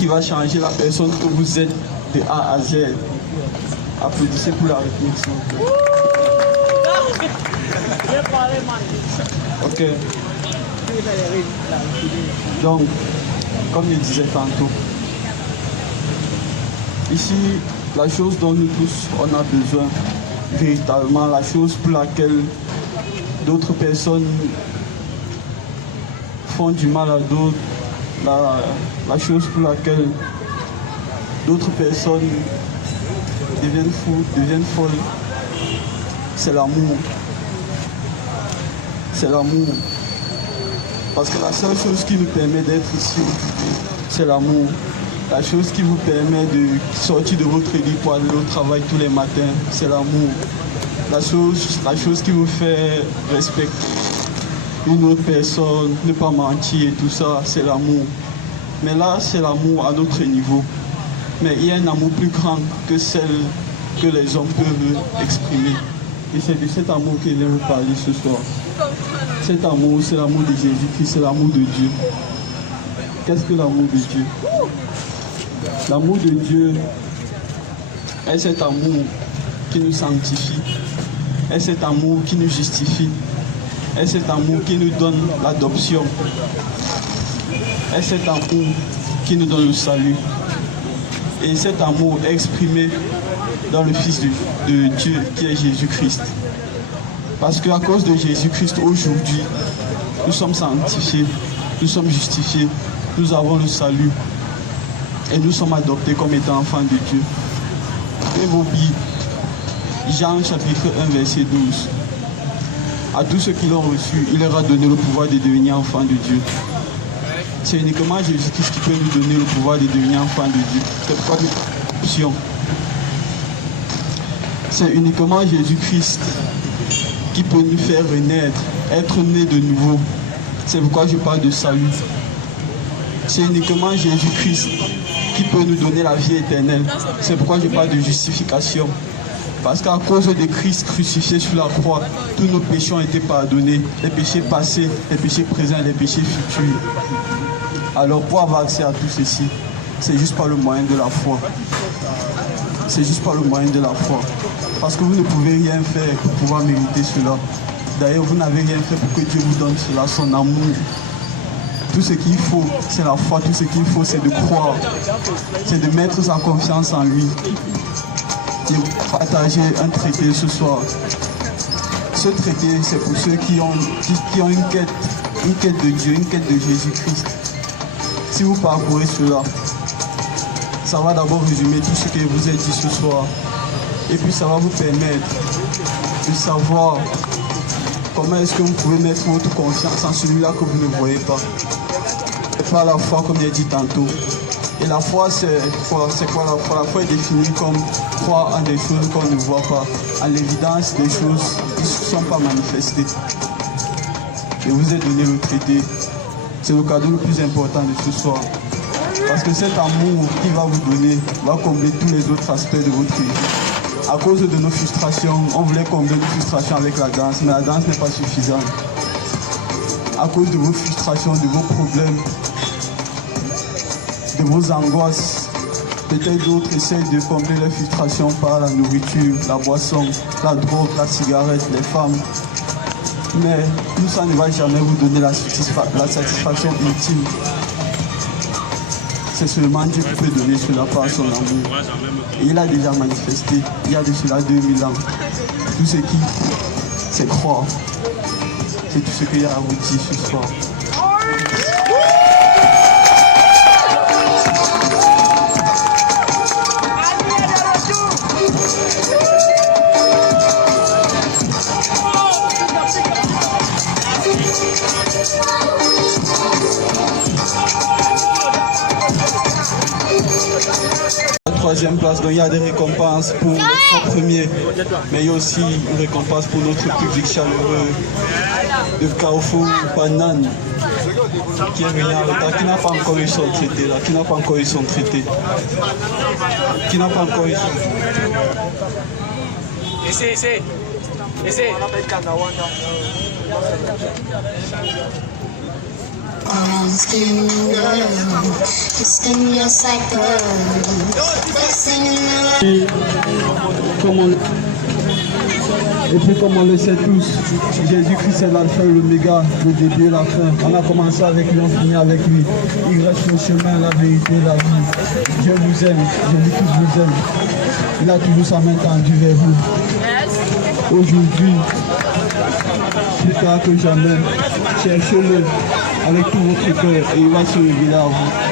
qui va changer la personne que vous êtes de A à Z. Applaudissez pour la réflexion. Ok. Donc, comme je disais tantôt, ici, la chose dont nous tous on a besoin, véritablement, la chose pour laquelle d'autres personnes font du mal à d'autres, la chose pour laquelle d'autres personnes deviennent fous, deviennent folles, c'est l'amour. C'est l'amour. Parce que la seule chose qui nous permet d'être ici aujourd'hui, c'est l'amour. La chose qui vous permet de sortir de votre lit pour aller au travail tous les matins, c'est l'amour. La chose qui vous fait respecter une autre personne, ne pas mentir et tout ça, c'est l'amour. Mais là, c'est l'amour à notre niveau. Mais il y a un amour plus grand que celle que les hommes peuvent exprimer. Et c'est de cet amour que je vais vous parler ce soir. Cet amour, c'est l'amour de Jésus-Christ, c'est l'amour de Dieu. Qu'est-ce que l'amour de Dieu? L'amour de Dieu est cet amour qui nous sanctifie, est cet amour qui nous justifie, est cet amour qui nous donne l'adoption, est cet amour qui nous donne le salut. Et cet amour est exprimé dans le Fils de Dieu qui est Jésus-Christ. Parce qu'à cause de Jésus-Christ, aujourd'hui, nous sommes sanctifiés, nous sommes justifiés, nous avons le salut et nous sommes adoptés comme étant enfants de Dieu. Et vos Bibles, Jean chapitre 1 verset 12. À tous ceux qui l'ont reçu, il leur a donné le pouvoir de devenir enfants de Dieu. C'est uniquement Jésus-Christ qui peut nous donner le pouvoir de devenir enfants de Dieu. C'est pas une option. C'est uniquement Jésus-Christ qui peut nous faire renaître, être né de nouveau. C'est pourquoi je parle de salut. C'est uniquement Jésus-Christ qui peut nous donner la vie éternelle. C'est pourquoi je parle de justification. Parce qu'à cause de Christ crucifié sur la croix, tous nos péchés ont été pardonnés. Les péchés passés, les péchés présents, les péchés futurs. Alors pour avoir accès à tout ceci, c'est juste par le moyen de la foi. C'est juste par le moyen de la foi. Parce que vous ne pouvez rien faire pour pouvoir mériter cela. D'ailleurs, vous n'avez rien fait pour que Dieu vous donne cela, son amour. Tout ce qu'il faut, c'est la foi. Tout ce qu'il faut, c'est de croire. C'est de mettre sa confiance en lui. Et partager un traité ce soir. Ce traité, c'est pour ceux qui ont une quête de Dieu, une quête de Jésus-Christ. Si vous parcourez cela, ça va d'abord résumer tout ce que je vous ai dit ce soir. Et puis ça va vous permettre de savoir comment est-ce que vous pouvez mettre votre confiance en celui-là que vous ne voyez pas. Et pas la foi comme j'ai dit tantôt. Et la foi, c'est quoi la foi? La foi est définie comme croire en des choses qu'on ne voit pas, en l'évidence des choses qui ne sont pas manifestées. Je vous ai donné le traité. C'est le cadeau le plus important de ce soir. Parce que cet amour qu'il va vous donner va combler tous les autres aspects de votre vie. À cause de nos frustrations, on voulait combler nos frustrations avec la danse, mais la danse n'est pas suffisante. À cause de vos frustrations, de vos problèmes, de vos angoisses, peut-être d'autres essayent de combler leurs frustrations par la nourriture, la boisson, la drogue, la cigarette, les femmes. Mais tout ça ne va jamais vous donner la satisfaction ultime. C'est seulement Dieu qui peut donner cela par son amour. Et il a déjà manifesté, il y a de cela 2000 ans. Tout ce qui, c'est croire. C'est tout ce qu'il y a à vous dire ce soir. Troisième place, donc il y a des récompenses pour notre premier, mais il y a aussi une récompense pour notre public chaleureux de Carrefour Banane qui est venu en retard, qui n'a pas encore eu son traité là, qui n'a pas encore eu son traité, qui n'a pas encore eu son traité. Essaye. Et puis comme on le sait tous, Jésus-Christ est l'alpha et l'oméga, le début et la fin. On a commencé avec lui, on finit avec lui. Il reste le chemin, la vérité, la vie. Dieu vous aime, Jésus-Christ vous aime. Il a toujours sa main tendue vers vous. Aujourd'hui, plus tard que jamais, cherchez-le avec tout votre cœur et il va se révéler à vous.